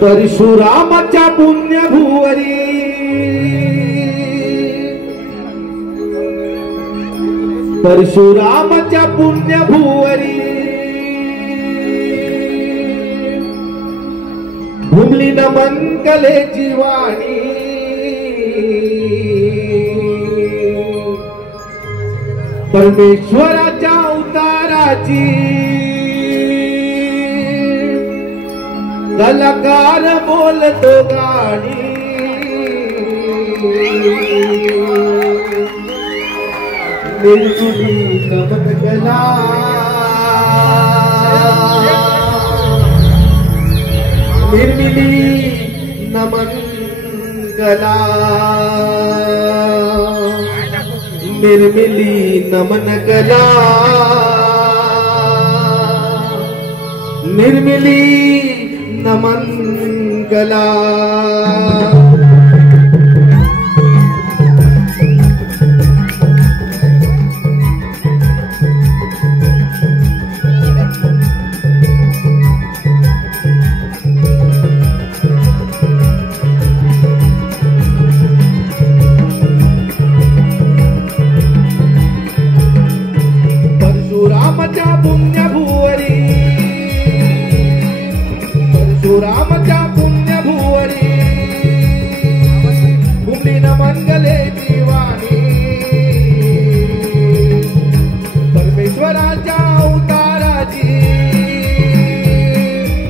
परशुरामाच्या पुण्यभुवरी परशुरामाच्या पुण्यभुवरी भूमली नमन कलेची वाणी परमेश्वराच्या अवताराची कलाकार बोलतो गाणी निर्मिली नमन कला निर्मिली नमन कला निर्मिली नमन कला निर्मिली नमन कला परशुरामाच्या पुण्यभुवरी परशुरामाच्या पुण्यभुवरी भूमली नमन कलेची वाणी परमेश्वराच्या अवताराची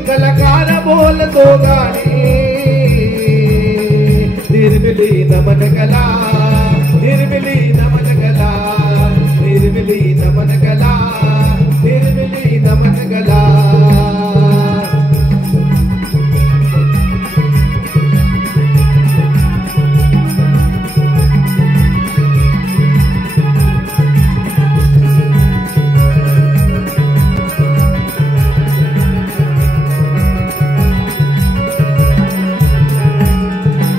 कलाकार बोलतो गाणी निर्मिली नमन कला निर्मिली नमन कला निर्मिली नमन कला निर्मिली नमन कला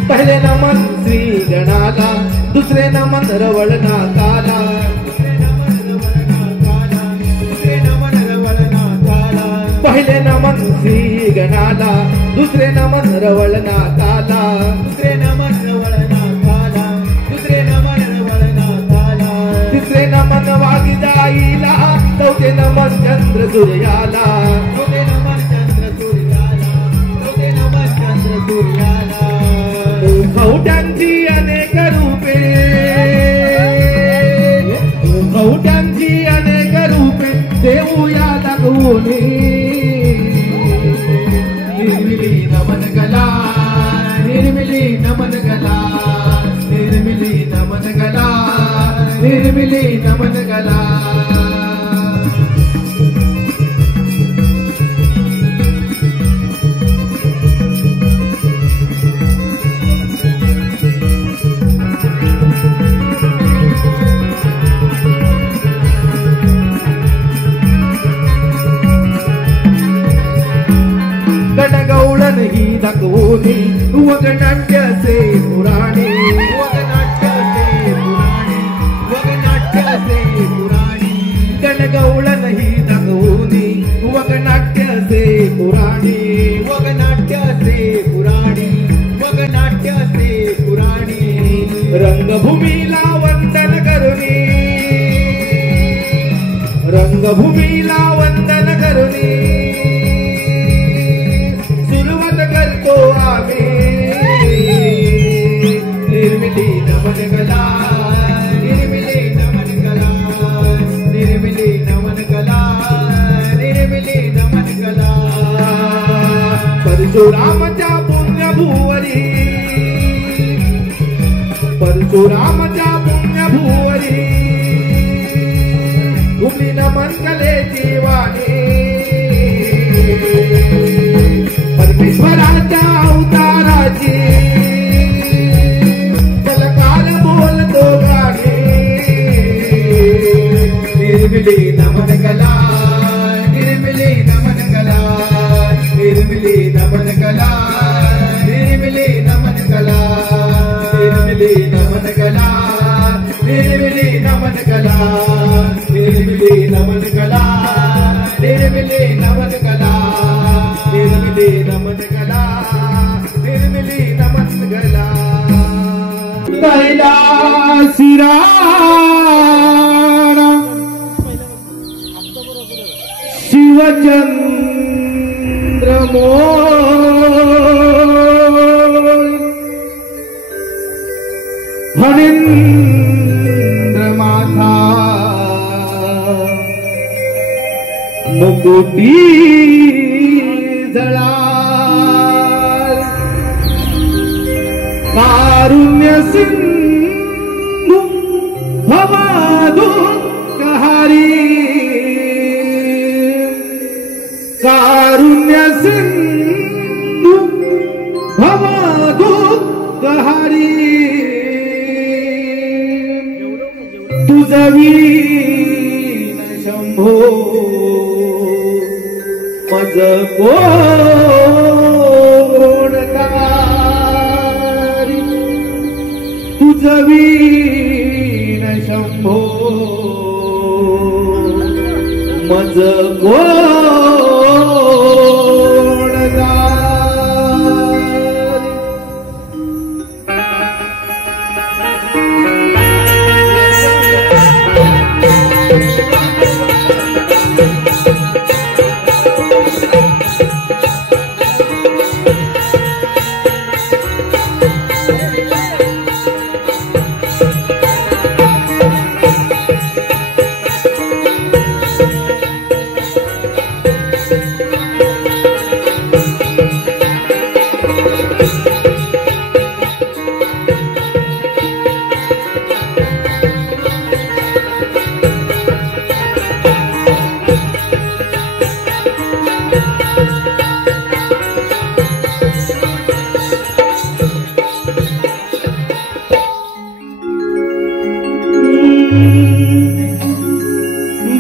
पहले नमन श्री गणाला दुसरे नमन रवळनाथाला पहले नमन श्री गणाला दुसरे नमन रवळनाथाला दुसरे नमन रवळनाथाला दुसरे नमन रवळनाथाला तिसरे नमन वागीदाईला चौथे नमन चंद्र सूर्याला चौथे नमन चंद्र सूर्याला चौथे नमन चंद्र सूर्याला मुखवट्यांची अनेक रूपे मुखवट्यांची अनेक रूपे देऊया दाखवून निर्मिली नमन कला निर्मिली नमन कला निर्मिली नमन कला निर्मिली नमन कला गणगौळण ही दाखवूनी वगनाट्याचे पुराणे वगनाट्याचे पुराणे वगनाट्याचे पुराणे गणगौळण ही दाखवूनी वगनाट्याचे पुराणे वगनाट्याचे पुराणे वगनाट्याचे पुराणे रंगभूमीला वंदन करुनी रंगभूमीला वंदन करुनी करतो आम्ही निर्मिली नमन कला निर्मिली नमन कला निर्मिली नमन कला निर्मिली नमन कला परशुरामाच्या पुण्यभुवरी परशुरामाच्या पुण्यभुवरी भूमली नमन कलेची वाणी परमेश्वराच्या अवताराची कलाकार बोलतो गाणी निर्मिली नमन कला निर्मिली नमन कला निर्मिली नमन कला निर्मिली नमन कला निर्मिली नमन कला निर्मिली नमन कला निर्मिली नमन कला निर्मिली नमन कला निर्मिली नमन कला। कैलासी राणा शिवचंद्र फणींद्र माथा मुकुटी जळा कारुण्य सिंधु भवादुःखहारी कारुण्य सिंधु भवादुःखहारी तुझवीन शंभो मज कोण तारी तुझवीन शंभो मज कोण तारी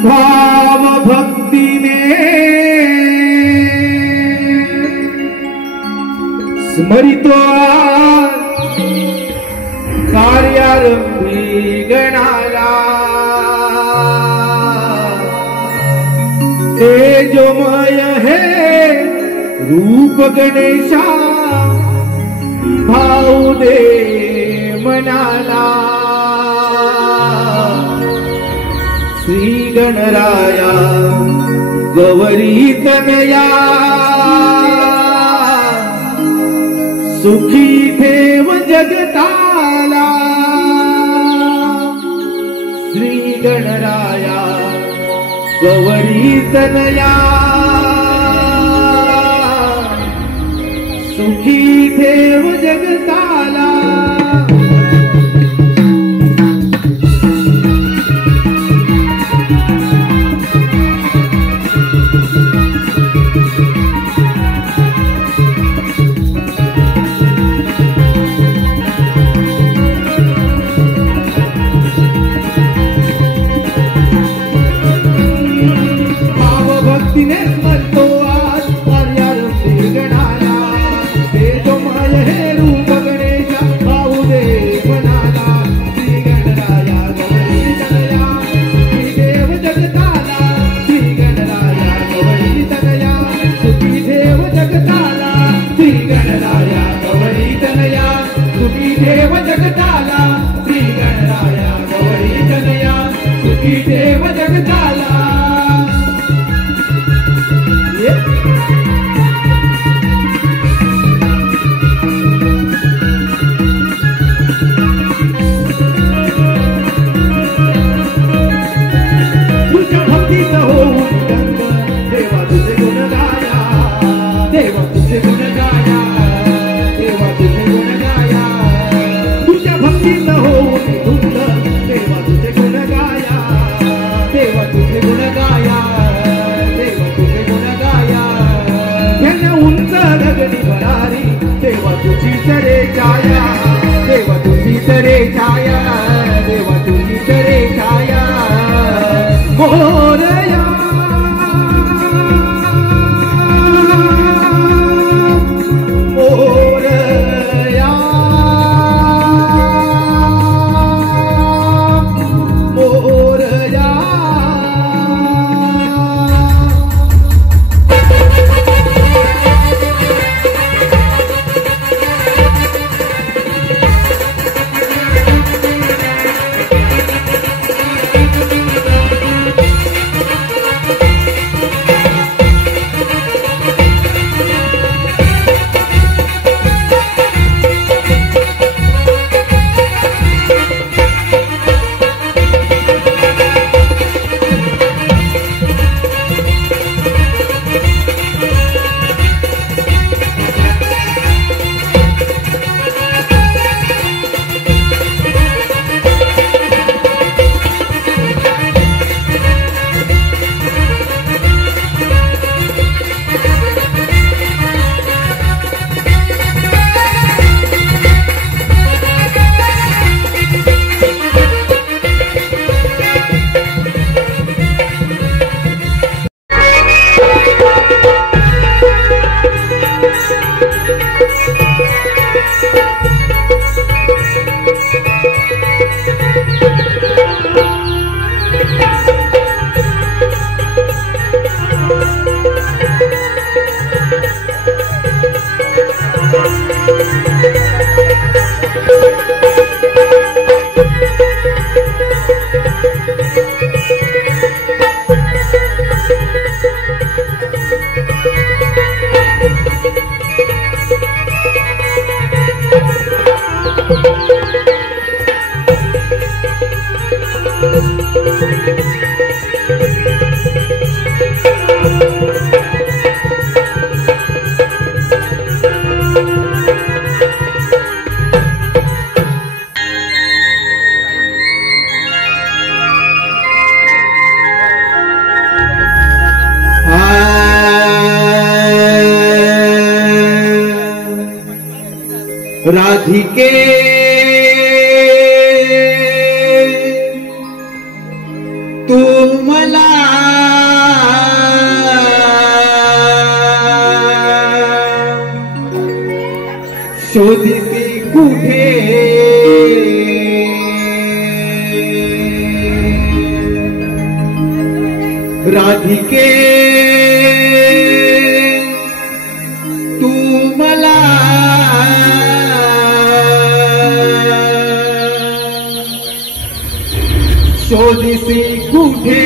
भाव भक्तीने स्मरितो कार्यारंभी गणाला तेजोमय हे रूप गणेशा भाऊ दे मनाला श्री गणराया गौरी तनया सुखी ठेव जगताला श्री गणराया गौरी तनया सुखी ठेव जगताला रूप गणेशा भाऊ दे राधिके तू मला शोधिसी कुठे राधिके तू मला शोधिसी कुठे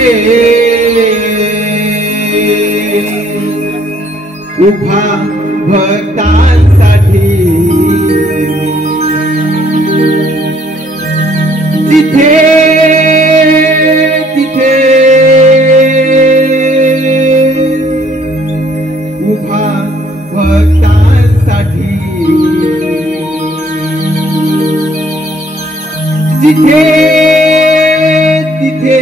उभा भक्तांसाठी जिथे तिथे उभा भक्तांसाठी जिथे तिथे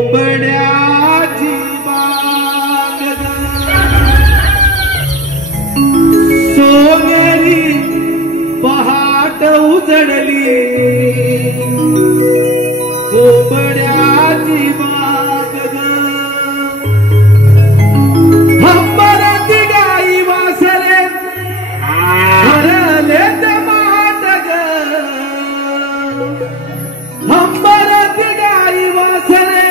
कोंबड्याची बाग सोनेरी पहाट उजडली कोंबड्याची बाग हंबरती गाई वासरे भरले माट हंबरती गाई वासरे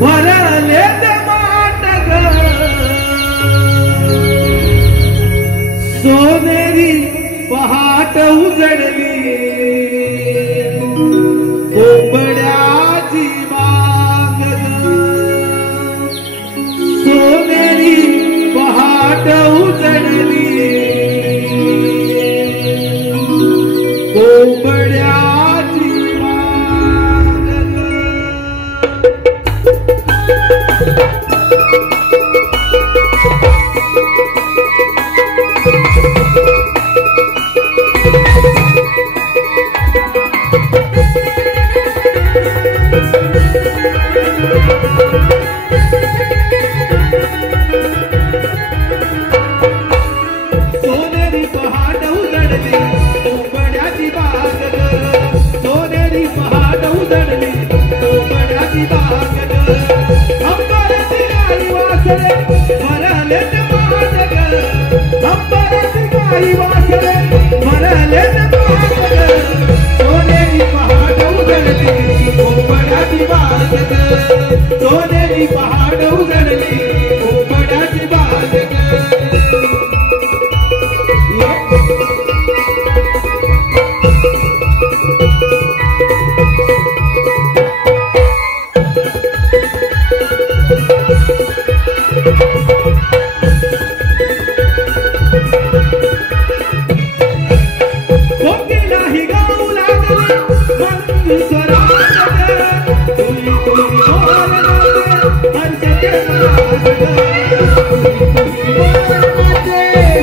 भरले माट सोनेरी पहाट उजडली कोंबड्याची बाग सोनेरी पहाट उजडली कोंबड्याची सोनेरी पहाट उजडली कोंबड्याची बाग सोनेरी पहाट उजडली कोंबड्याची बाग हंबरती गाई वासरे भरले माट हंबरती गाई वासरे भरले माट सोनेरी पहाट उजडली कोंबड्याची बाग सोनेरी पहाट उजडली कोंबड्याची बाग कोकिलाही गाऊ लागली मंजू स्वरात तुली तुली बोलनाते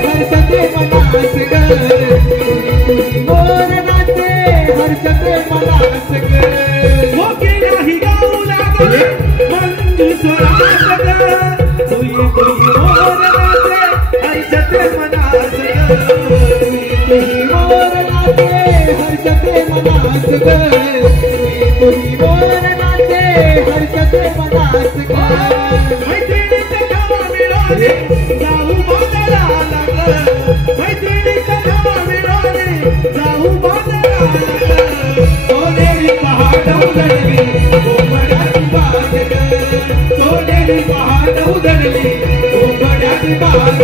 हर्षते मनास बोलनाते हर्षते मनास कोकिलाही गाऊ लागली मंजू स्वरात तुली तुली बोलनाते हर्षते मनास हर्षते मनास तुही बोलनाते हर्षते मनास मैत्रिणीचा धावा मिळवणे जाऊ बाजाराला मैत्रिणीचा धावा मिळवणे जाऊ बाजाराला सोनेरी पहाट उजडली कोंबड्याची बाग सोनेरी पहाट उजडली कोंबड्याची बाग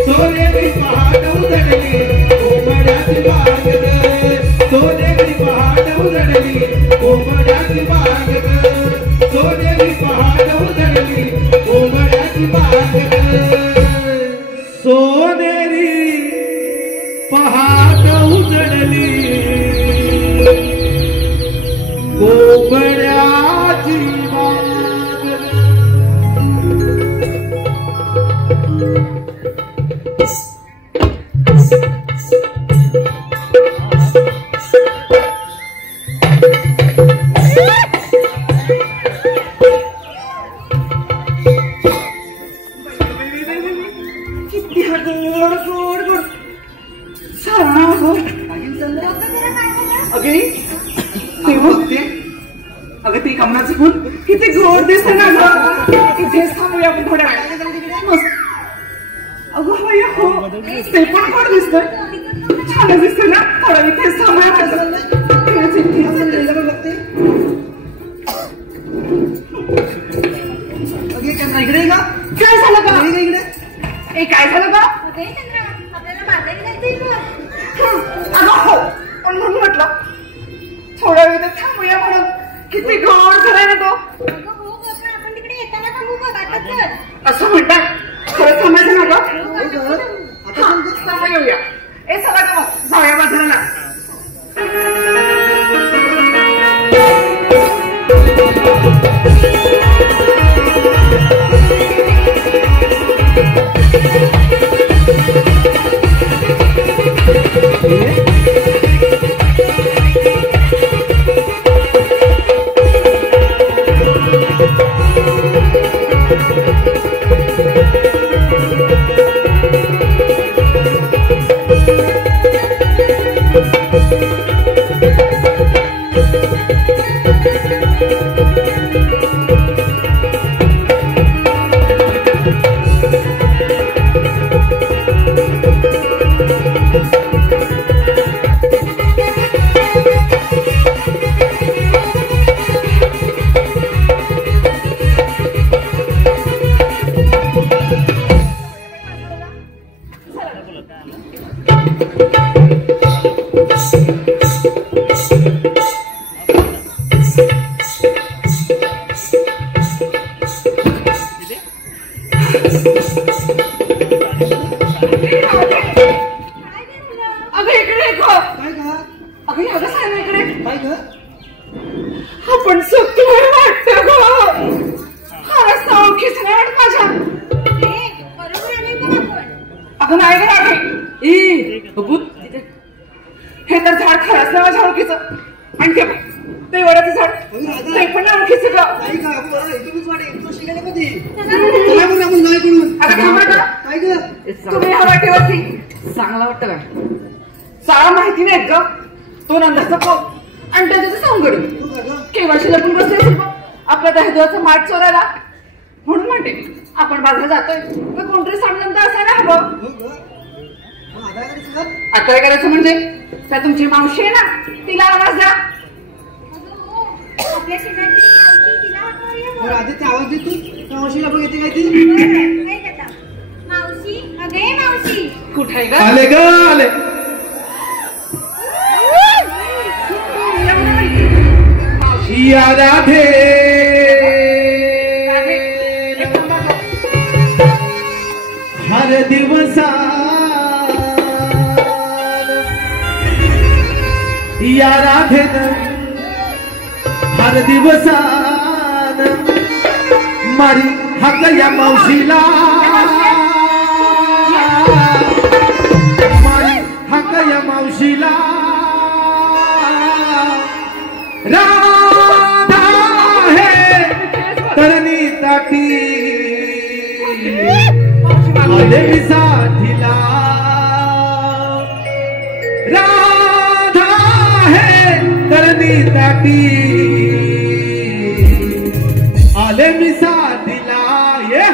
सोनेरी पहाट उजडली कोंबड्याची बाग सोनेरी पहाट उजडली कोंबड्याची बाग सोनेरी पहाट उजडली कोंबड्याची बाग सोनेरी पहाट उजडली कोंबड्याची बाग अगं ते कमळाचं फुल किती गोड दिसत ना ग इथेच थांबूया आपण थोड्या वेळ अगं होय हो ते पण गोड दिसतंय छान दिसतंय ना थोडा इथेच थांबूया इकडे का काय झालं का इकडे ए काय झालं का आपल्याला बाजारी जायचंय अगं हो पण म्हणून म्हटलं थोडा वेळ थांबूया म्हणून किती गोड झालाय ना तो आपण तिकडे येताना थांबू बघा असं म्हणतात खरं थांबायचं ना गं थांबू येऊया ए चला का जाऊया बाजाराला अगं इकडे गो. काय का अगं अगं सांग इकडे. काय का आपण चुकलोय वाटतं ग. हा रस्ता ओळखीच नाही वाटत माझ्या. बरोबर आले पण आपण. अगं नाही ग राखे. हे तर झाड खरंच नाही माझ्या ओळखीचं. आणि ते वडाचं झाड ते पण ओळखीचं ग. काय का तुम्हीच वाटे तू शिकायला कधी चला आपण आपण जाय करून अगं थांबा ग. काय का तुम्ही ह्या वाटेवरती चांगला वाटतं काय? सारा माहिती नाही ग. तो नंदाचा पोत आणि त्याचं सौंगडी तू का ग केव्हाशी लपून बसले असेल बघ आपल्या दहदोचा माठ चोरायला. म्हणून म्हणते आपण बाजारात जातोय तर कोणतरी सामनंदा असायला हवं. हो ग मग आता काय करायचं का? आता काय करायचं म्हणजे त्या तुमची मावशी आहे ना तिला आवाज द्या. आपल्या शेजारची मावशी तिला हाक मारूया बरं बघ. आधी ते आवाज दे तू त्या मावशीला बघ येते काय ती बरं, काय करता? मावशी अगे मावशी. कुठे आहे ग? आले ग आले या राधे हर दिवसा या राधे हर दिवसान मारी हक या मावशीला मारी हक या मावशीला राधा है तरणी ताटी आले साठीला राधा है तरणी ताटी आले मी साठीला ये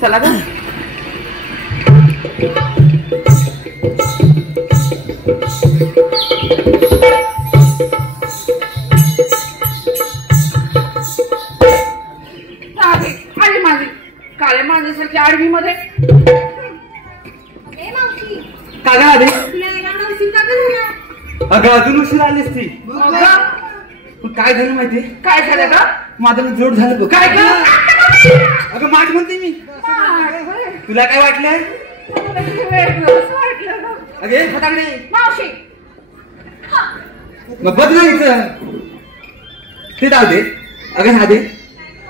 चला ग. आली माझी काळे माणसासारखी आडवी मध्ये. अगे मावशी का ग आधी? तुला यायला मला उशीर का झाला? अगं अजून उशीर आलीस ती. पण काय झालं माहिती काय झालं का? माझं जोड झालं बघ. काय ग? अगं माठ म्हणते मी तुला काय वाटलंय अगे फटाकडे मावशी मग बदलायचं ते जाऊ दे. अगं हा दे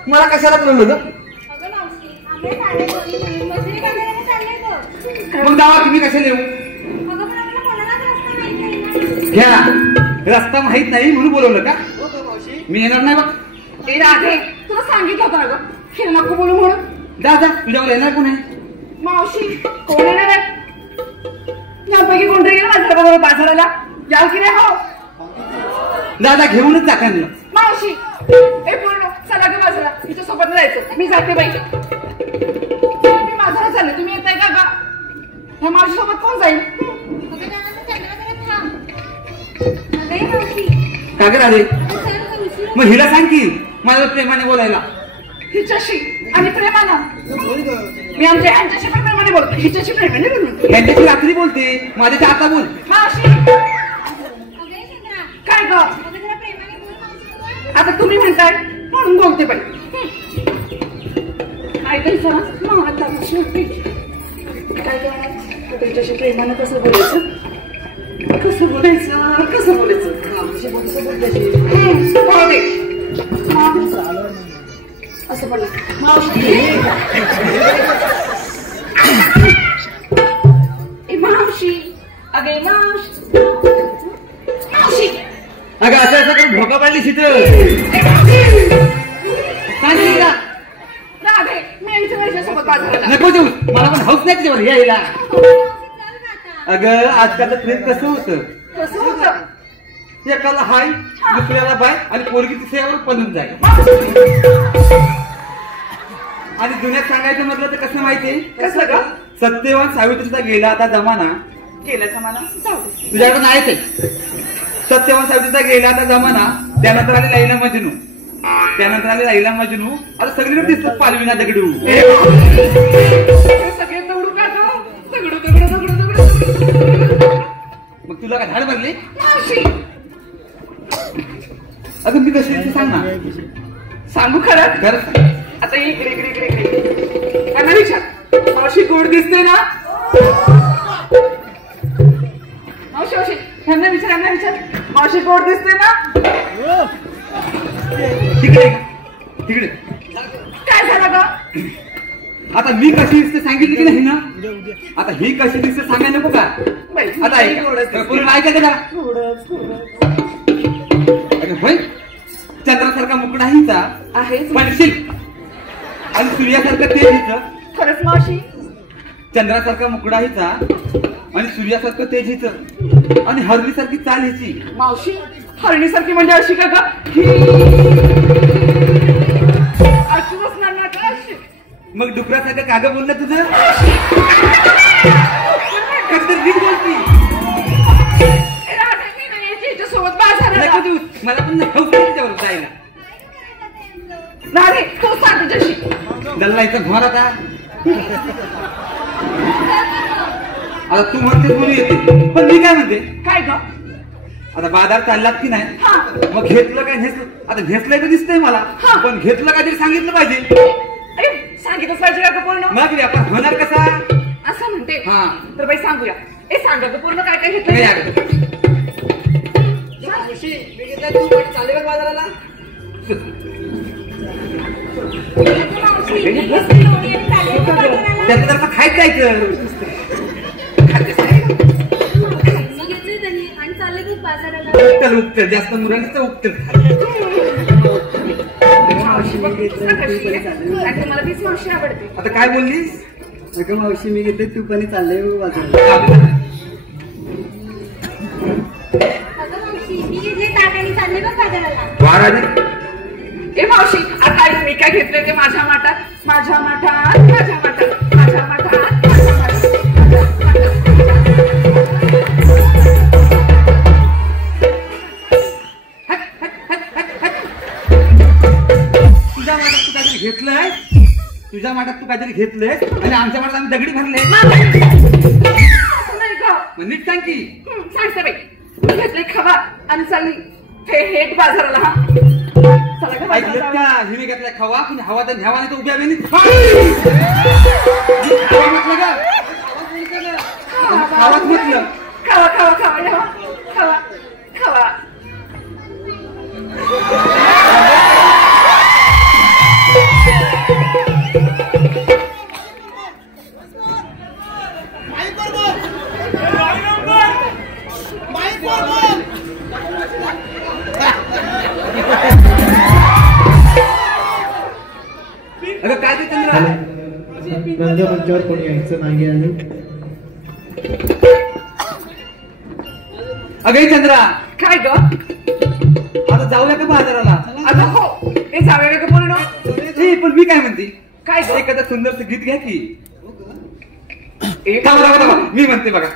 मला कशाला बोलवलं ग अगं मावशी आम्ही साडे दोन्ही मिळून मजुरी कामाला चालले गं. मग जावा तुम्ही कशाला येऊ अगं पण आम्हाला कोणालाच रस्ता माहित नाही ना. घ्या रस्ता माहित नाही म्हणून बोलवलं का हो का मावशी मी येणार नाही बघ. ए राधे, तुला सांगितलं होतं अगं हे नको बोलू म्हणून. जा जा, तुझ्यावर येणार कोण आहे? मावशी कोण येणार आहे? यापैकी कोणतरी गेलं माझ्या बाजाराला. याल की नाही? हो जा जा, घेऊनच जा त्यांना. मावशी ए पूर्ण चला ग बाजारा, तिच्या सोबत जायचं. मी जाते बाई. मी बाजारात चालले, तुम्ही येताय का गा? ह्या मावशी सोबत कोण जाईल? अगं दादा चाललं जरा थांब. अगं ये मावशी. का ग राधे? अगं चल गं, उशीर. मग हिला सांग की माझ्या प्रेमाने बोलायला. हिच्याशी आणि प्रेमानं. मी आमच्या ह्यांच्याशी पण प्रेमाने बोलतो, हिच्याशी प्रेमाने बोलतो. यांच्याशी रात्री बोलते, माझ्याशी आता बोल. मावशी अगं ये चंद्रा. काय ग? अगं जरा प्रेमाने बोल मावशीसोबत. आता तुम्ही म्हणताय म्हणून बोलते बाई. ऐकायचं ना मग आता काय करणार? त्यांच्याशी प्रेमानं कसं बोलायचं? कसं बोलायचं? कसं बोलायचं? असं बोला मावशी. मावशी अगे मावशी मावशी. अगं असं असं करून भोका पाडली शित्र. सांग तिला. राधे मी यांच्या वैशासोबत बाजाराला. नको देऊ, मला पण हाऊस नाही त्याच्यावर यायला. मावशी चल ना आता. अगं आजकालचं ट्रेन कसं होतं? कसं होतं? एकाला हाय, दुसऱ्याला बाय आणि पोरगी तिसऱ्यावर पळून जाईल. आणि जुन्यात सांगायचं म्हटलं तर कसं माहितीये? कसं ग? सत्यवान सावित्रीचा गेला आता जमाना. गेल्या जमाना जाऊ दे. तुझ्याकडे नाहीच आहे. सत्यवान सावित्रीचा गेला आता जमाना. त्यानंतर आली लैला मजनू. त्यानंतर आली लैला मजनू. आता सगळीकडे दिसतात पालविना दगडू. हे सगळे दगडू का गं? दगडू दगडू दगडू दगडू. मग तुला काय झाड भरले? मावशी अगं मी कशी ते सांग ना. सांगू खरं? खरंच सांग. आता इकडे इकडे इकडे इकडे. त्यांना विचार मावशी गोड दिसते ना? मावशी मावशी त्यांना विचार मावशी गोड दिसते ना? तिकडे तिकडे. काय झालं ग? आता मी कशी दिसते सांगितली की नाही ना? आता ही कशी दिसते सांगायला नको का? बाई, आता ऐका पूर्ण ऐकायचं का? अगं होय, चंद्रासारखा मुकुडा हिचा आहेच म्हणशील आणि सूर्यासारखं तेज हिचं. खरंच मावशी. चंद्रासारखा मुकुडा हिचा आणि सूर्यासारखं तेज हिचं आणि हरलीसारखी चाल हिची. मावशी हरणीसारखी म्हणजे अशी का ग? अशी बसणार ना का? अशी मग डुकरासारखं कागं बोललं तुझं? कसं नीट बोलती. राधे मी नाही यायची हिच्यासोबत बाजाराला. नको देऊ, मला पण हौस नाही त्याच्यावर जायला. राधे तू सांग तुझ्याशी. दल्लायचं घर आता. आता तू म्हणतेस म्हणून येते, पण मी काय म्हणते? काय ग? आता बाजार चाललात की नाही? हा. मग घेतलं काय घेतलं? आता घेतलंय तर दिसतंय मला. हा. पण घेतलं काय तरी सांगितलं पाहिजे. अरे सांगितलंच पाहिजे का ग पूर्ण? मग व्यापार होणार कसा? असं म्हणते. हा. तर बाई सांगूया. ए सांगा ग पूर्ण काय काय नाही घेतलं? अगं. बाजाराला अगं मावशी मी कसं लोणी आणि चालले गं बाजाराला. त्याचं जरा खायचं जायचं. मग घेतले त्यांनी आणि चालले खूप बाजाराला. उपटल उपटल जास्त मुलांचं उपटल. मावशी बघ कशी आहे. आणि मला तीच मावशी आवडते. आता काय बोललीस? अगं मावशी मी घेते तू पण चाललंय बाजारात. अगं मावशी मी घेतले ताट आणि चालले बघ बाजाराला. वाराने ए मावशी आता ऐक मी काय घेतले ते माझ्या माठात माझ्या माठात माझ्या माठात माझ्या माठात माझ्या माठात. तुझ्या माठात तू काहीतरी घेतलंय. तुझ्या माठात तू काहीतरी घेतलंय आणि आमच्या माठात आम्ही दगडी भरले. नाही ग. मग नीट सांग की. सांगते बाई. मी घेतले खवा आणि चालली थेट बाजाराला. हा चला ग ऐकलं बाजाराला. का? हिने घेतलाय खवा पण हवा तर न्यावा नाही तर उभ्या वेळी खवा म्हटलं का? खावाच म्हटलं. खावा खावा खावा या खावा खावा. माईक वर बोल. चंद्रा रंगमंचावर कोणी यायचं नाही आहे. अगं चंद्रा, काय ग? आता जाऊया का बाजाराला? आता हो हे जाऊया का पूर्ण? ए, पण मी काय म्हणते, काय ग? एखादं सुंदरचं गीत घ्या की. एक थांबा, मी म्हणते बघा.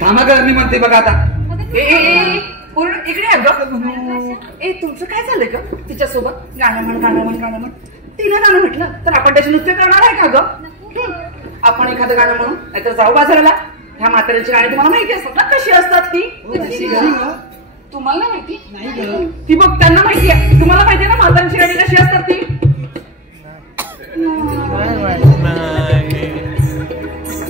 थांबा ग, मी म्हणते बघा आता. पूर्ण इकडे आहे ग. ए तुमचं काय झालंय ग तिच्यासोबत? गाणं म्हण. तिनं गाणं म्हटलं तर आपण त्याचे नृत्य करणार आहे का ग? आपण एखादं गाणं म्हणू, नाहीतर जाऊ बाजाराला. ह्या म्हाताऱ्यांची गाणी तुम्हाला माहिती असतात ना कशी असतात ती? तुम्हाला नाही माहिती? ती बघ त्यांना माहिती आहे. तुम्हाला माहिती आहे ना म्हाताऱ्यांची गाणी कशी असतात ती?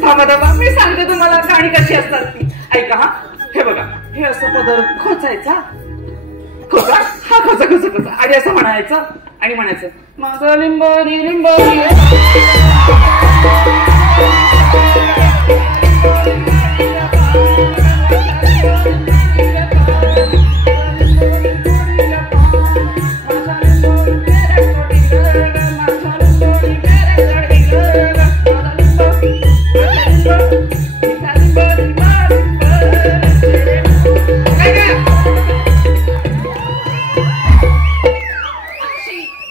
थांबा मी सांगते तुम्हाला गाणी कशी असतात ती. ऐका हा, हे बघा, हे असं पदर खोचायचा, खोचा हा खोचा आणि असं म्हणायचं आणि म्हणायचं माझं लिंबोरी लिंबोरी.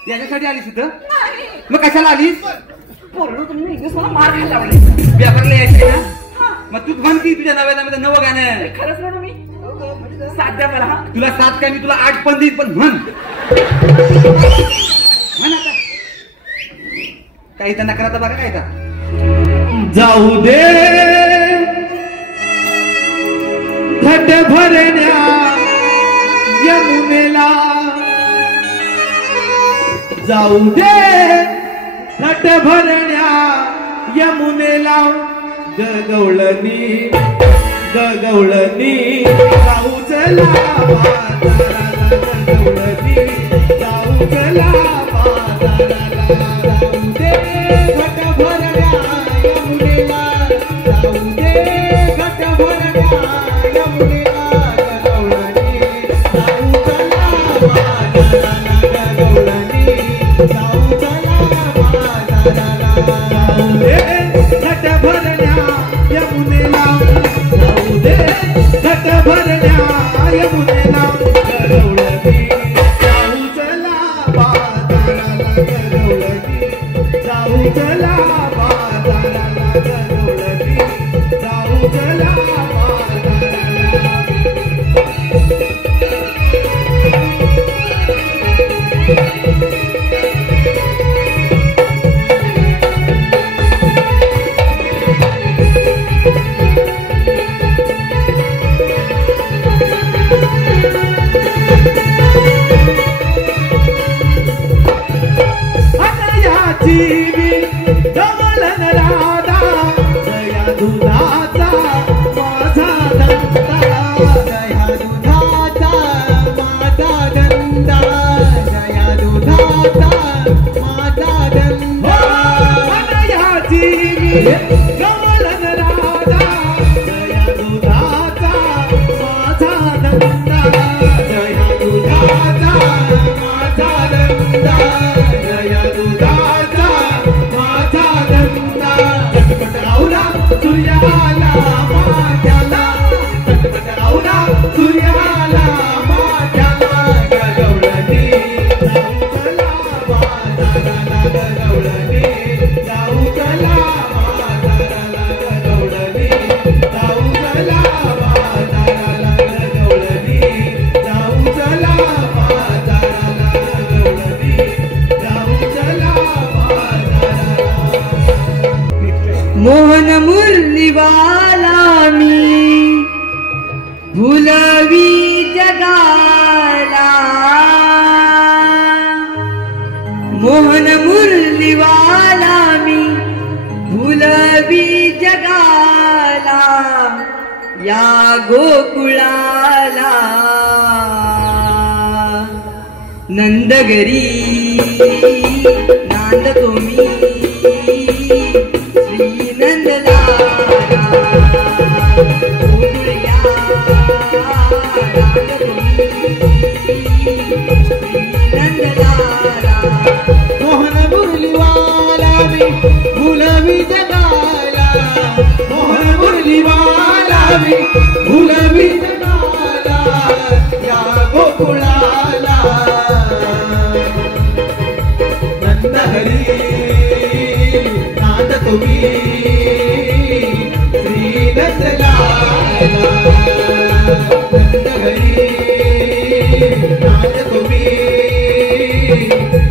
याच्यासाठी आलीस इथं? मग कशाला आलीस? पोरं तुम्ही इंग्लिश मला मार खायला लावले. व्यापारला यायचंय ना? मग तू म्हण की तुझ्या नव्या नवं गाणं. खरंच म्हणू मी साथ द्या मला. हा तुला 7 काय मी तुला 8 पण देईन, पण म्हण आता. काही तर नकराचा बघा काय तर. जाऊ दे घट भरण्या यमुनेला, जाऊ दे घट भरण्या यमुनेला. गगवळणी जाऊ चला बाजाराला, गगवळणी जाऊ चला बाजाराला. जाऊ दे घट भरण्या यमुनेला, जाऊ दे घट भरण्या यमुनेला. गगवळणी जाऊ चला बाजाराला, गगवळणी जाऊ चला बाजाराला. जाऊ दे घट भरण्या यमुनेला, जाऊ दे घट भरण्या यमुनेला. गगवळणी जाऊ चला बाजाराला, गगवळणी जाऊ चला बाजाराला. गगवळणी जाऊ चला बाजाराला. गवलन राधा दया दुधाचा माझा धंदा, दया दुधाचा माझा धंदा, दया दुधाचा माझा धंदा. दयाची गवलन राधा दया दुधाचा माझा धंदा, दया दुधाचा माझा धंदा, दया दुधाचा माझा धंदा. चटपटावला सूर्याला माझ्याला, चटपटावला सूर्याला माझ्याला. गगवळणी जाऊ चला बाजाराला, गगवळणी जाऊ चला बाजाराला. गगवळणी जाऊ चला बाजाराला, गगवळणी जाऊ चला बाजाराला. गगवळणी जाऊ चला बाजाराला. मोहन मुरलीवाला मी भुलवी जगाला, मोहन मुरलीवाला मी भुलवी जगाला. या गोकुळाला नंदगरी नांदतो मी श्री नंदलाला. गोकुळया नांदतो मी श्री नंदलाला. मोहन तुम्ही श्री नंदलाला नंद घरी नाच तुम्ही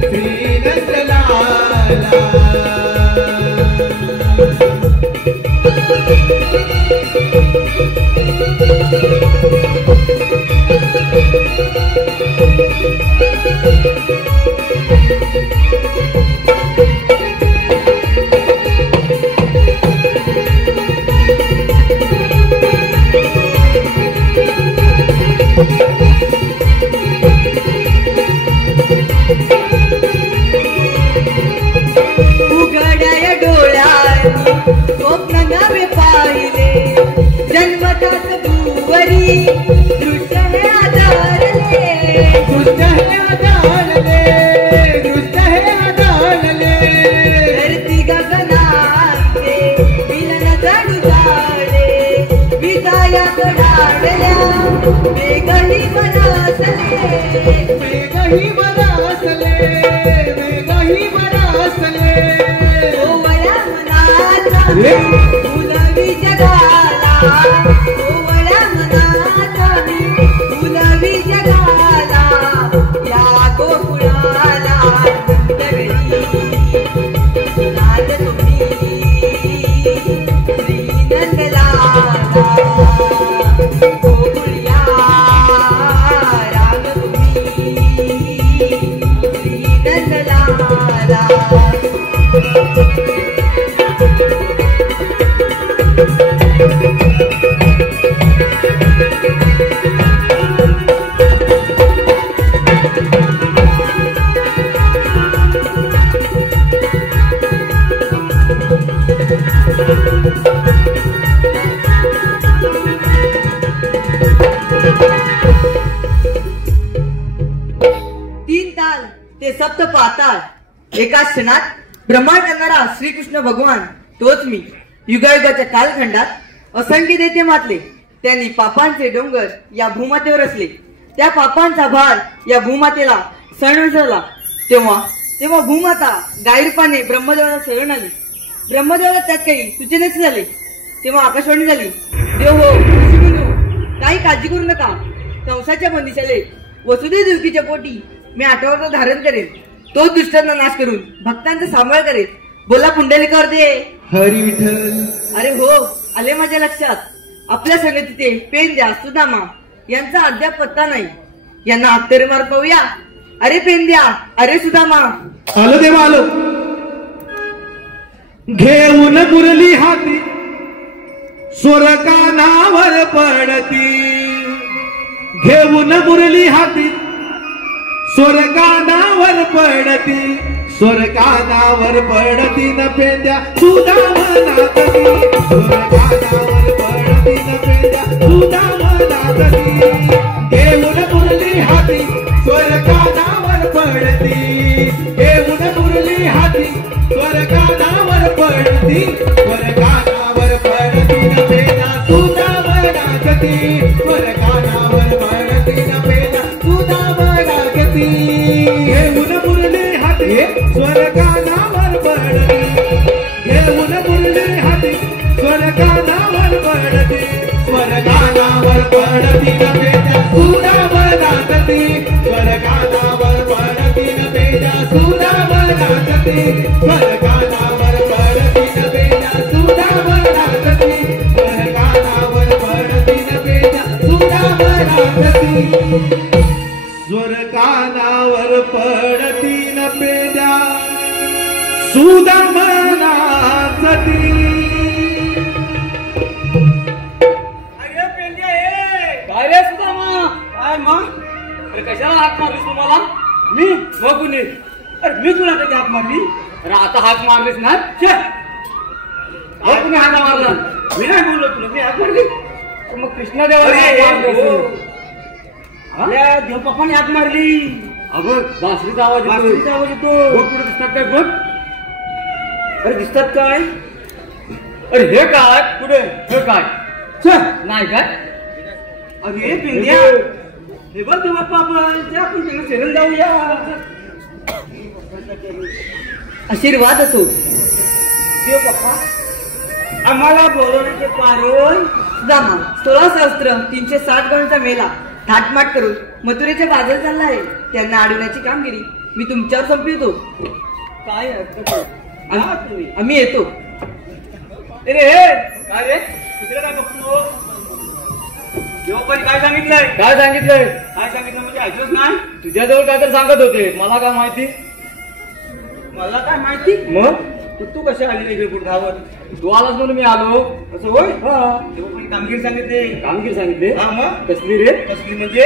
श्री नंदलाला उघड्या डोळ्यांनी स्वप्न नवे पाहिले जन्मताच भुवरी दृश्य हे आधारले दृष्ट हे आधारले दृष्ट हे आधारले धरती गगनाचे मिलन जणू झाले विदाया कडाडल्या मेघही बरसले मेघही बरसले मेघही बरसले ओवळ्या मनाचा फुलवी जगाला ओवळ्या मनाचा फुलवी जगाला या गोकुळाला नंदघरी नाच तुम्ही श्री नंदलाला गोकुळ्या राग तुम्ही श्री नंदलाला तीन ताल ते सप्त पाताळ एका क्षणात ब्रह्मांड करणारा श्रीकृष्ण भगवान तोच मी युगायुगाच्या कालखंडात असंख्य दैत्य मातले त्यांनी पापांचे डोंगर या भूमातेवर असले त्या पापांचा भार या भूमातेला सहन झाला तेव्हा भूमाता गायरूपाने ब्रह्मदेवाला शरण आली ब्रह्मदेवाला त्यात काही सूचनेच झाले तेव्हा आकाशवाणी झाली देव हो ऋषीमुनी, काही काळजी करू नका कंसाच्या बंदिशाले वसुदेव देवकीच्या पोटी मी आठवडा धारण करेन तो दुष्टांना नाश करून भक्तांचा सांभाळ करेन बोला पुंडलिकावर दे हरी विठ्ठल अरे हो आले माझ्या लक्षात आपल्या संगतीचे पेंद्या सुदामा यांचा अद्याप पत्ता नाही यांना अत्तरे मार पाहूया अरे पेंद्या अरे सुदामा आलो देवा आलो घेऊन मुरली हाती स्वर्गानावर पडती घेऊन मुरली हाती स्वर्गानावर पडती स्वर्गानावर पडती न पेंद्या सुदामनातती स्वर्गानावर पडती न पेंद्या सुदामनातती घेऊन मुरली हाती स्वर्गानावर पडती घेऊन मुरली हाती स्वर्गानावर पडती स्वर्गानावर पडती न पेंद्या सुदामनातती स्वर्गानावर पडती न पेंद्या सुदामनातती घेऊन मुरली हाती स्वर्गानावर पडती घेऊन मुरली हाती स्वर्गानावर पडती स्वर्गानावर पडती न पेंद्या सुदामनातती स्वर्गानावर पडती न पेंद्या सुदामनातती स्वर्गानावर पडती न पेंद्या सुदामनातती स्वर्गानावर पडती न पेंद्या सुदामनातती स्वर्गानावर पडती न पेंद्या सुदामनातती काय रे सुदामा काय मग अरे कशाला हाक मारलीस तुम्हाला मी बघून अरे मी तुला कधी हाक मारली अरे आता हाक मारलीस ना कुणी हाक मारला मी नाही बोललो तुला मी हाक मारली मग कृष्णदेव आपल्या देवपापाने हाक मारली अगं बासरीचा आवाज येतो बघ पुढे दिसतात काय बघ अरे दिसतात काय अरे हे काय पुढे हे काय नाही काय अरे पिंड्या हे बघ ते बाप्पा आपण आपण त्यांना शरण जाऊया आशीर्वाद असो देव बाप्पा आम्हाला बोलवण्याचे कारण जामा 16 सहस्त्र 360 गणांचा मेला थाटमाट करून मथुरेच्या बाजार चालला आहे. त्यांना अडवण्याची कामगिरी मी तुमच्यावर सोपवितो. काय हरकत नाही. आम्ही येतो. अरे काय रे तिकडे काय बघतो देवबाप्पाने काय सांगितलंय काय सांगितलंय काय सांगितलं म्हणजे ऐकलंच नाही. तुझ्याजवळ काय तर सांगत होते, मला काय माहिती. मला काय माहिती मग तू कशी आली इकडे कुठे धावत तू आलास म्हणून मी आलो. असं होय हा देवबाप्पाने कामगिरी सांगितली. कामगिरी सांगितले. हा मग कसली रे? कसली म्हणजे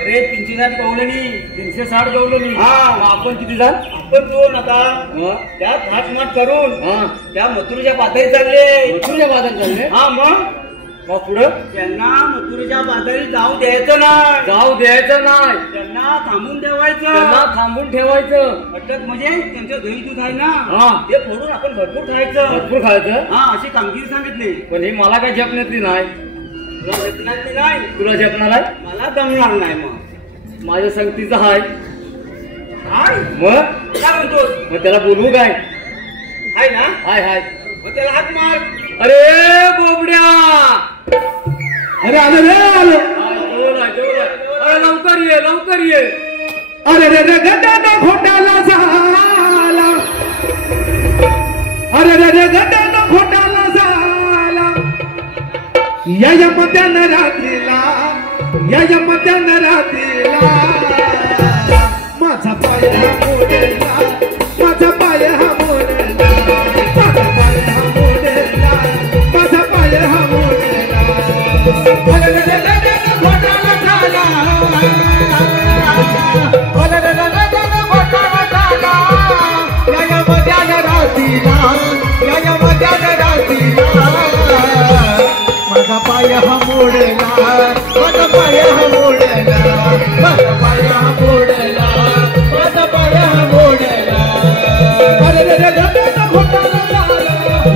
अरे 360 गवलनी 360 गवलनी. हा. मग आपण किती जण? आपण दोन आता मग त्या थाटमाट करून हा त्या मथुरेच्या पातळी चालले. मथुरेच्या बाजार चालले. हा मग पुढं त्यांना मथुरेच्या बाजारी जाऊ द्यायचं नाही. जाऊ द्यायचं नाही. त्यांना थांबून त्यांना ठेवायचं. थांबून ठेवायचं. अटक म्हणजे त्यांचं दही दूध आहे हा. ना ते फोडून आपण भरपूर खायचं. भरपूर खायचं. हा अशी कामगिरी सांगितली. पण हे मला काय झेपण्यातली नाही. तुला भेटणार ते नाही तुला झेपणार आहे? मला जमणार नाही. मग माझ्या संगतीचं आहे. काय मग काय म्हणतोस मग त्याला बोलवू काय? आहे ना हाय हाय. मग त्याला हात मार. अरे बोबड्या. अरे आलं रे आलं. अरे लवकर ये लवकर ये. अरे रे रे गड्यानं घोटाला झाला. अरे रे रे गड्यानं घोटाला झाला. या यमत्यानं रात्रीला या यमत्यानं रात्रीला माझा पाय हा मोडला. माझा पाय हा मोडला. माझा पाय हा मोडला. माझा पाय हा मोडला. अरे रे रे गड्यानं घोटाला झाला. अरे रे रे गड्यानं घोटाला झाला. या यमत्यानं रात्रीला या यमत्यानं रात्रीला माझा पाय हा मोडला. माझा पाय हा मोडला. माझा पाय हा मोडला. माझा पाय हा मोडला. अरे रे रे गड्यानं घोटाला झाला.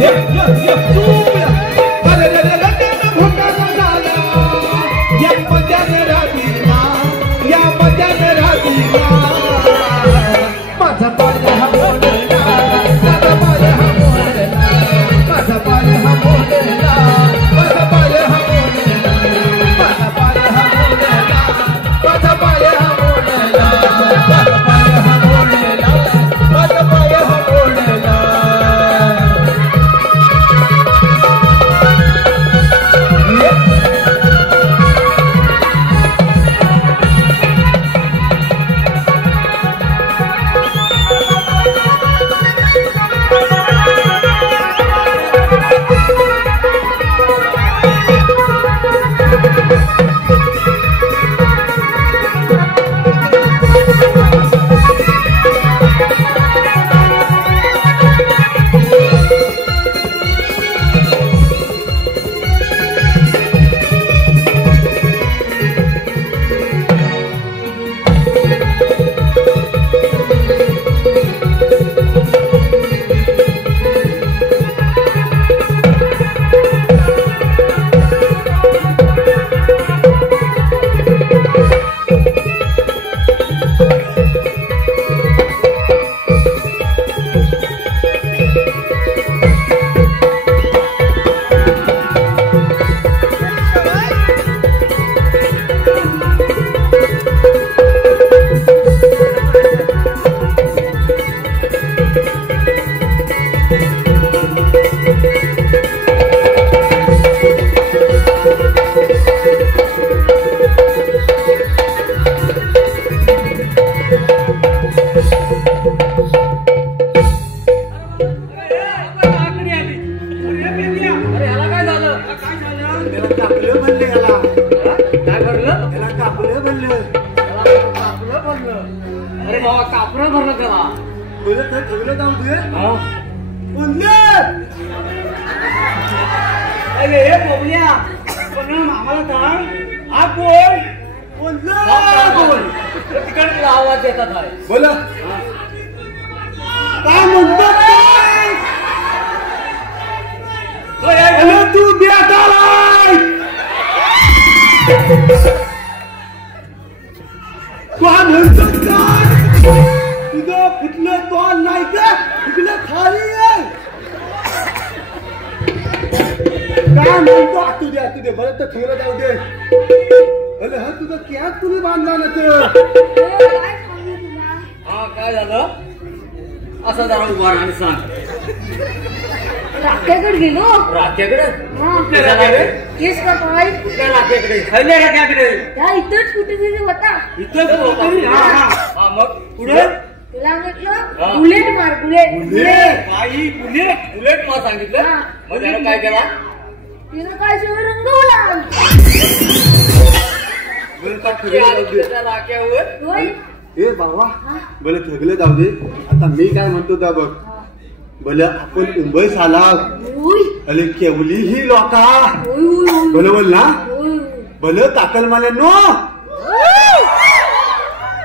ये अरे रे रे गड्यानं घोटाला झाला. या मध्यानं रात्रीला या मध्यानं रात्रीला माझा पाय हा मोडला. माझा पाय हा मोडला. माझा पाय हा मोडला. माझा पाय हा मोडला. माझा पाय हा मोडला. माझा पाय हा मोडला. माझा पाय हा मोडला. माझा पाय हा मोडला. कापड भरलं त्याला. ठेवलं जाऊ तुझे अरे हे बोबल्या पण आम्हाला सांग हा कोण तिकडे आवाज येतात आहे. बोला काय म्हणतो तू बेटालाय काय म्हणतो काय तुझं फुटलं तोल नाही का इकडे खाली आहे. म्हणतो आतू दे बरं तर ठेवलं जाऊ दे अरे हा तुझं कॅब तुम्ही बांधला ना तर काय सांगू तुला हा काय झालं असं जरा उभा राहा आणि सांग राख्याकडे गेलो राख्याकडे हा. कुठल्या राख्याकडे केस कपाळ कुठल्या राख्याकडे खयल्या राख्याकडे त्या इथंच कुठेतरी होता इथंच होता. हा मग पुढे तुला हा. म्हटलं बुलेट मार बुलेट बुलेट मला सांगितलं हा. मग त्यानं काय केला तिनं काय सगळं रंगवला बरं तर ठेवलं जाऊ दे त्या राख्यावर होय ए बाबा बरं ठेवलं जाऊ दे आता मी काय म्हणतो दा बघ भले आपण मुंबई साला होय अरे केवली ही लोका होय होय भले बोल ना होय भले ताकल माले नो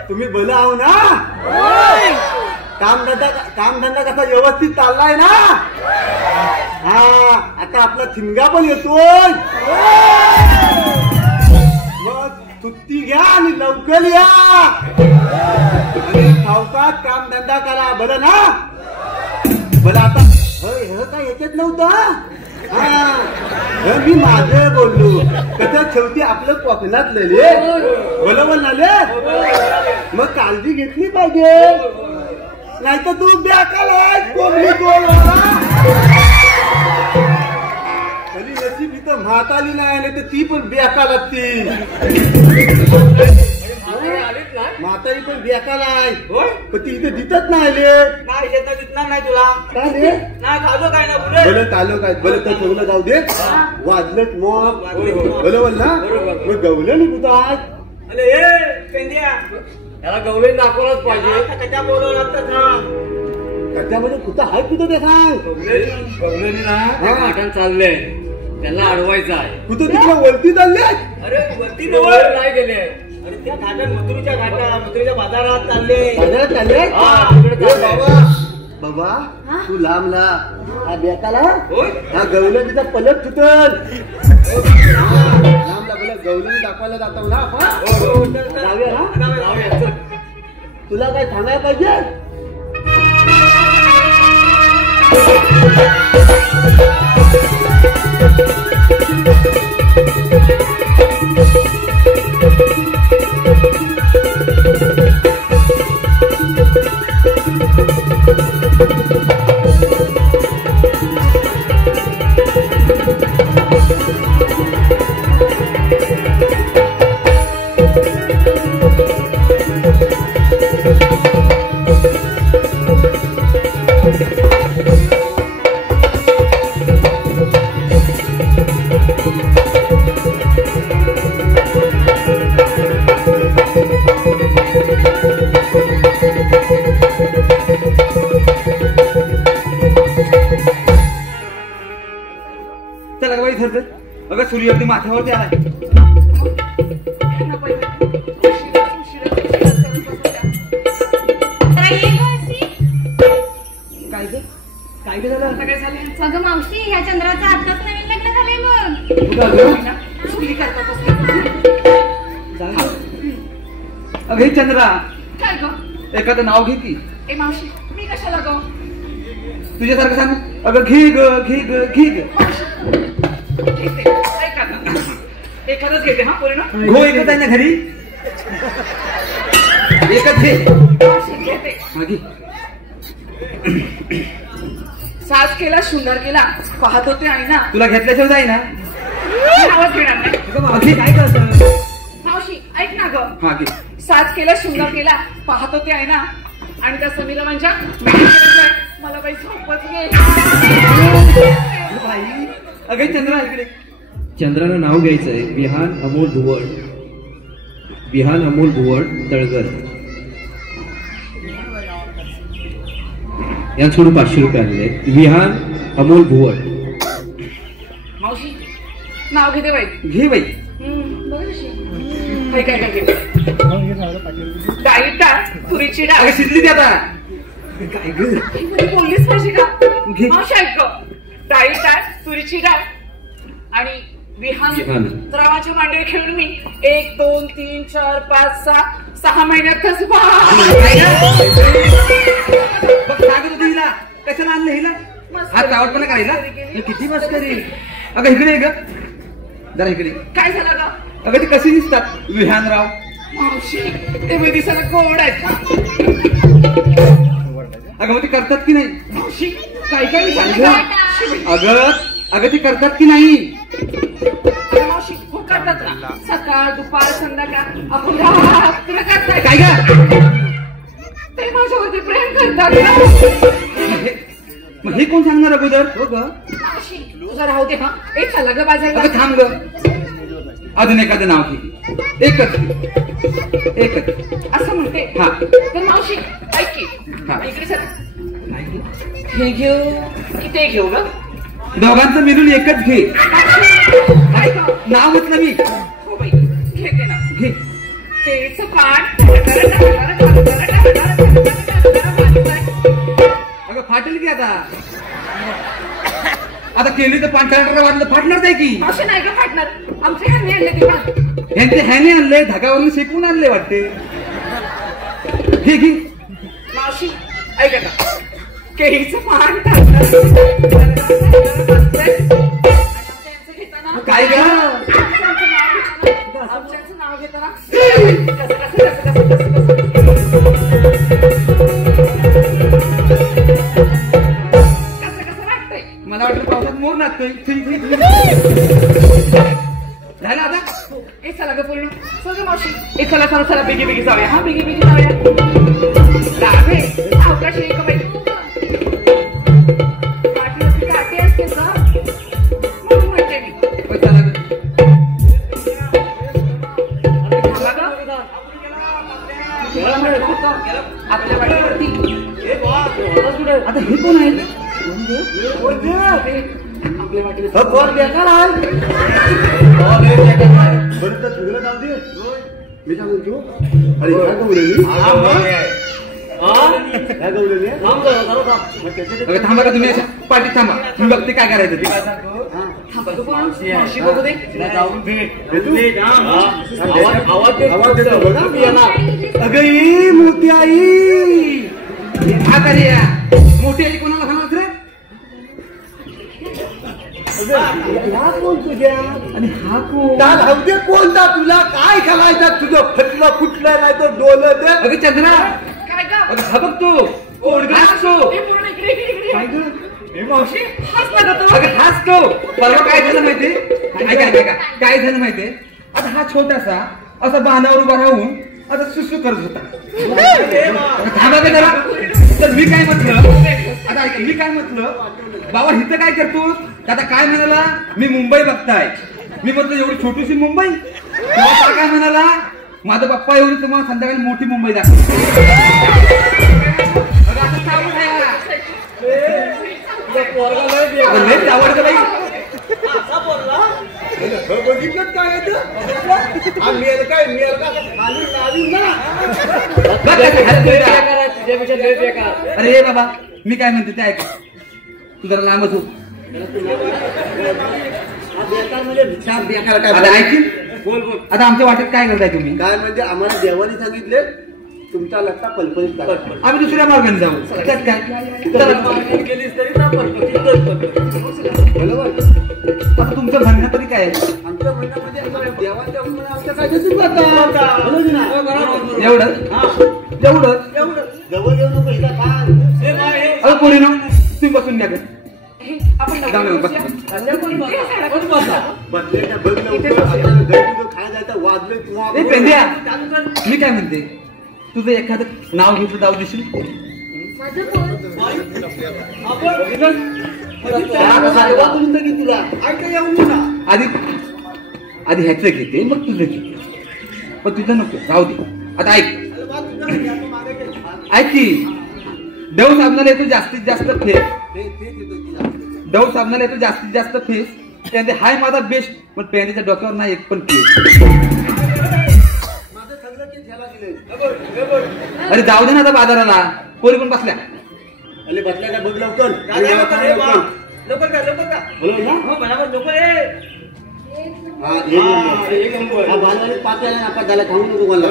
तुम्ही भले आहो ना कामधंदा कसा व्यवस्थित चाललाय ना हा आता आपला थिंगा पण येतोय मग सुट्टी घ्या आणि लवकर या आणि सावकाश कामधंदा करा बरं ना बरं आता हे काय याच्यात नव्हतं हा मी माझं बोललो कसं शेवटी आपलं कोकणात लले बरोबर नाले मग काळजी घेतली पाहिजे नाही तर तू बेकालाय कोंबडी गोलवाला कधी नशीब इथं म्हाताली नाही आली तर ती पण बेका लागती म्हातारी पण बेकाला आहे पण ती इथे दिसत नाही आले नाही येत दिसणार नाही तुला काय रे नाही खालो काय ना पुढे भलं चालू काय भलं तर ठेवलं जाऊ दे वाजलत मग बरोबर ना मग गवलं ना कुठं आज अरे ए पेंद्या याला गवळी दाखवलंच पाहिजे कशा बोलवं लागतं ना त्याच्यामध्ये कुठं आहे कुठं ते सांग गवळणी ना गाठण चाललंय त्याला अडवायचं आहे कुठं तिकडं वरती चालले अरे वरती नाही गेले अरे त्या घाटात मथुरीच्या बाजारात चालले बाजारात चालले हा, तिकडे ए चालले. बाबा तू लांब ला हा बेकाला होय हा गवलं तिचा पलट तुटल लांब ला बोला गवलं दाखवायला जातो ना आपण जाऊया ना जाऊया, चल. तुला काय सांगायला पाहिजे चला बाई ठरत अगं सूर्य अगदी माथ्यावरती आलाय काय ग काय ग झालं आता काय झालं अगं मावशी ह्या चंद्राचं आताच नवीन लग्न झालंय मग चुकली करतात अगं हे चंद्रा काय ग एखादं नाव घे की ए मावशी मी कशाला ग तुझ्यासारखं सांग अगं घे ग ऐका ना एखादंच घेते हा पोरी ना घो एकच आहे ना घरी एकच घे मावशी घेते मागी साज केला शृंगार केला पाहत होते आणि ना तुला घेतल्याशिवाय जाई ना मी आवाज घेणार नाही अगं मागी काय करत मावशी ऐक ना ग हा घे साज केला शृंगार केला पाहत होते आहे ना आणि त्या समीरा म्हणजे मला काही झोपच घे अगं चंद्रा इकडे चंद्रानं नाव घ्यायचंय विहान अमोल भुवड तळगर यांच्याकडून 500 रुपये आलेले आहेत विहान अमोल भुवड मावशी नाव घेते बाई घे बाई बघ कशी काय डाळी टाक तुरीची डाळ अगं शिजली ती आता काय ग बोललीच पाहिजे का घे. मावशी ऐक डाळी टाक तुरीची डाळ आणि विहान विहान. द्रवाची मांडवी खेळून मी 1 2 3 4 5 6 महिन्यात कसबा बघ सांगत होती हिला कशाला आणलं हिला हा चावटपणा करायला किती मस्करी अगं इकडे ये ग जरा इकडे. काय झालं ग? अगं ते कसे दिसतात विहानराव? मावशी ते मी दिसायला गोड आहेत का? अगं मग ते करतात की नाही? मावशी काय काय विचारलं? अगं ते करतात की नाही? मावशी हो करतात ना. सकाळ दुपार संध्याकाळ आपण रात्र करताय काय ग? ते माझ्यावरती प्रेम करतात ना. मग हे कोण सांगणार अगोदर? हो ग मावशी तुझं राहू दे. हा एक चला ग बाजारला. अगं थांब ग. अजून एखादं नाव घे. एकच असं म्हणते. हा तर मावशी ऐक की हा. इकडे सर हे घेऊ की ते घेऊ ग? दोघांचं मिळून एकच घे. ऐक नाव म्हटलं मी. हो बाई घेते ना. घे. तेच पाठ अगं फाटेल की आता केली तर पांढऱ्या वाटलं फाटणार नाही की. मावशी नाही ग फाटणार. आमच्या ह्यांनी आणले ते पाठ. यांचे ह्याने आणले धागावरून शेकून आणले वाटते. घे मावशी ऐका का केळीचं पान काय ग? आमच्याचं नाव घेताना कसं वाटतंय? मला वाटलं पावसात मोर नाचतोय. झालं आता? हे चला ग पूर्ण सगळं मावशी. हे चला चला चला बिगी बिगी जाऊया. हा बिगी बिगी जाऊया. राधे अवकाश आहे का बाई? पाठीवरती काटे असते का म्हणून म्हणते मी. चला ग. आपल्या वाटेवरती आता हे कोण आहे? आपल्या वाटेवरती कोण बेकार आहे? बरं तर तुला जाऊ दे. मी सांगून तू अरे काय गवलेली काय गवलेली अगं थांबा का तुम्ही पाठीत थांबा. मी बघते काय करायचं ते. थांबा तू पण मावशी बघू दे. आवाज देतो बघा मी येणार. अगं ये मोठी आई. हा करे या मोठी आई कोणाला सांगणार रे? हा कोण तुझ्या आणि हा कोण? त्या धावते कोणता तुला काय खालायचं तुझं फटलं कुठलं नाही तर डोलं. अगं चंद्रा काय ग? अगं हा बघतो हसतो. हे पूर्ण इकडे इकडे इकडे. काय ग? हे मावशी हसला का तू? अगं हसतो. परवा काय झालं माहितीये? ऐका काय झालं माहितीये? आता हा छोटासा असा बाणावर उभा राहून आता सुसू करत होता. थांबा का जरा. तर मी काय म्हटलं आता ऐका मी काय म्हटलं बाबा हिथं काय करतो? आता काय म्हणाला मी मुंबई बघताय. मी म्हटलं एवढी छोटीशी मुंबई. तेव्हा काय म्हणाला माझा पप्पा एवढी तुम्हाला संध्याकाळी मोठी मुंबई दाखवतो. असं चालू आहे. लयच आवडतं बाई. बघितलं काय मेल काय मेल का अरे बाबा मी काय म्हणते ते ऐक. तू जरा लांबच हो. आता ऐक. बोल बोल आता आमच्या वाटेत काय करताय तुम्ही? काय म्हणजे आम्हाला देवाने सांगितले तुमचा लक्का पलपलीत करा. आम्ही दुसऱ्या मार्गाने जाऊ. त्यात काय? बरोबर आता तुमचं म्हणणं तरी काय आहे? आमच्या म्हणण्यामध्ये देवाच्या हुकमाने आमच्या कायद्यातून जातात. बरोबर ना? एवढं जवळ येऊ नको हिला काय अगं पोरी ना तुम्ही बसून घ्या. आपण बसलेल्या बघ लवकर आपल्याला गैरतुझं खायला जायचं वाजले किंवा ए पेंद्या मी काय म्हणते तुझं एखादं नाव घेतलं जाऊ देशील? तुला ऐका येऊ ना. आधी ह्याचं घेते मग तुझं घेते. पण तुझं नको राहू दे. आता ऐक की डव साबणाला येतो जास्तीत जास्त फेस. डव साबणाला येतो जास्तीत जास्त फेस. त्यामध्ये हाय माझा बेस्ट पण पेंद्याच्या डोक्यावर नाही एक पण केस. अरे जाऊ दे ना आता बाजाराला. पोरी पण बसल्या. अरे बसल्या काय बघ लवकर हा बाजारात पाच वेळा नापास झाला खाऊ नको मला.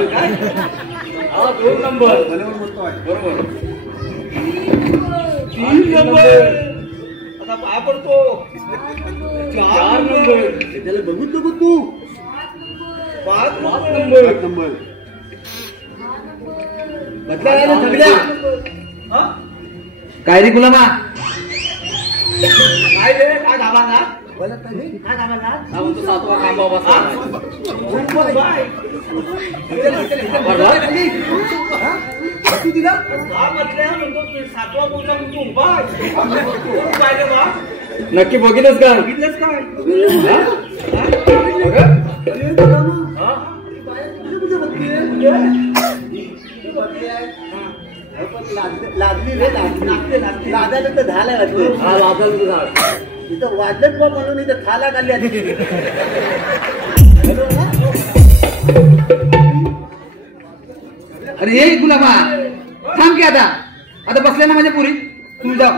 2 नंबर बरोबर 3 नंबर आता पाया पडतो. 4 नंबर. त्याला बघून नको तू. 5 नंबर. 5 नंबर. बदला राहिला सगळ्या. हा? काय रे गुलामा? काय रे काय धावा ना? बोला काय नाही? काय धावा ना? हा म्हणतो 7वा खांबा बसला. बाय. तू दिला हा म्हटलं म्हणतो 7वा कोणता म्हणतो उभा आहे. काय रे बा? नक्की बघितलंच का? बघितलंच काय? हा? लागली रे लागली लादायला तर झालंय वाटतं. हा लादायला तर झालं. इथं वाजलंच बा म्हणून इथं खाला काढली आधी. अरे ये गुलाबा थांब की आता बसल्या ना माझ्या पुरी तुम्ही जाऊ.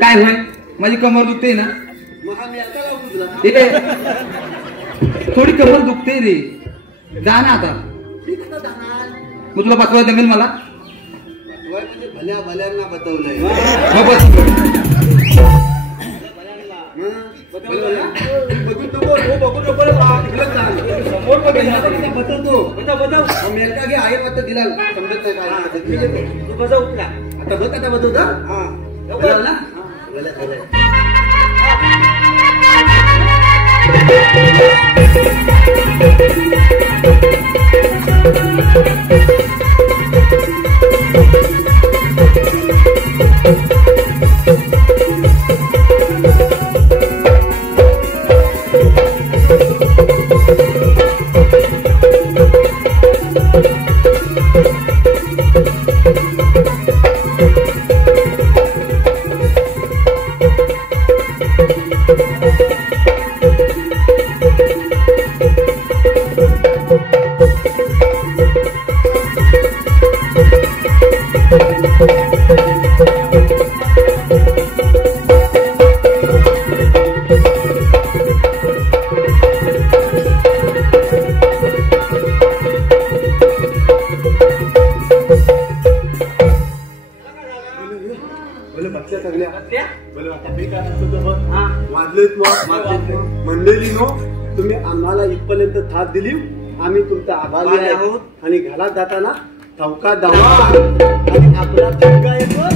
काय होय माझी कमर दुखते ना. थोडी कमर दुखते रे. जा ना आता. मग तुला बसवायला जमेल मला. भल्या भल्यांना बतवलंय. बघून नको बघून नको रे बा. समोर बघतो बजाव मेलका घे आहे पत्ता दिला समजत नाही काय. तू बजाव उठला. आता बघ आता बघतो हा लवकर ना. मंडळी नो तुम्ही आम्हाला इथपर्यंत साथ दिली. आम्ही तुमचा आभारी आहोत. आणि घरात जाताना चौका दावा आणि आपला चौका येतो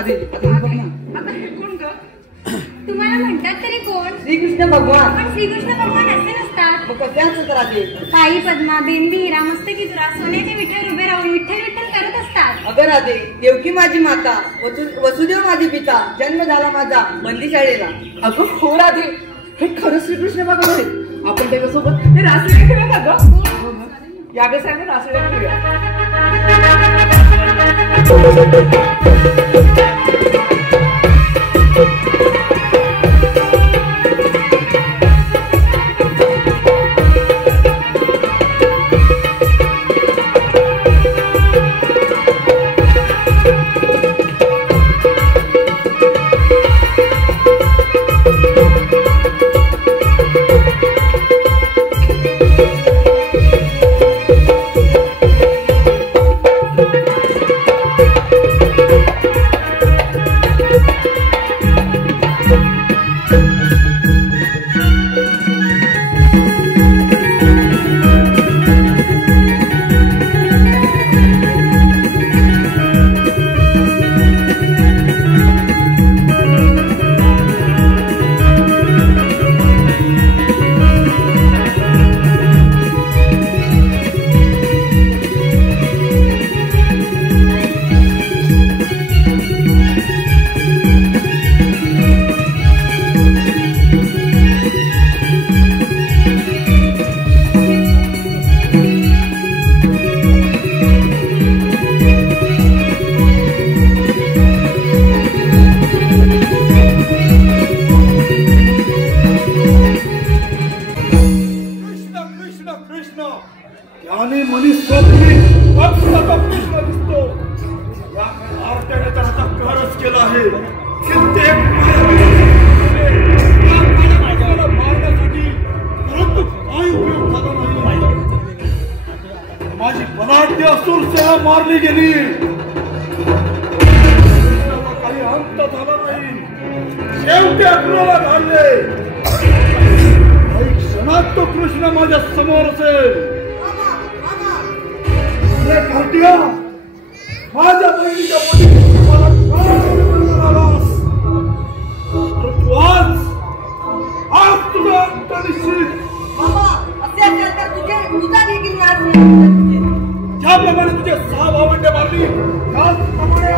त्या गावाला तुम्हाला म्हणतात तरी कोण? श्रीकृष्ण भगवान. पण श्रीकृष्ण भगवान असे नसतात. मग कशाच राहते? पायी पद्मा बेंबी हिरा मस्तकी तुरा सोन्याचे विठ्ठल उभे राहून विठ्ठल विठ्ठल करत असतात. अगं राधे देवकी माझी माता वसुदेव माझे पिता जन्म झाला माझा बंदीशाळेला. अगं हो राधे हे खरं श्रीकृष्ण भगवान आहेत. आपण त्याच्यासोबत हे रासलीला खेळूया का गं? या गं साहेब रासलीला खेळूया. असुर सेना मारली गेली, काही अंत झाला नाही. शेवटी अक्रूराला धाडले. काही क्षणात तो कृष्ण माझ्या समोर असेल. कार्तिका, माझ्या बहिणीच्या मला आज तुझा अंत निश्चित. ज्याप्रमाणे तुझे 6 भावंडे मारली त्याचप्रमाणे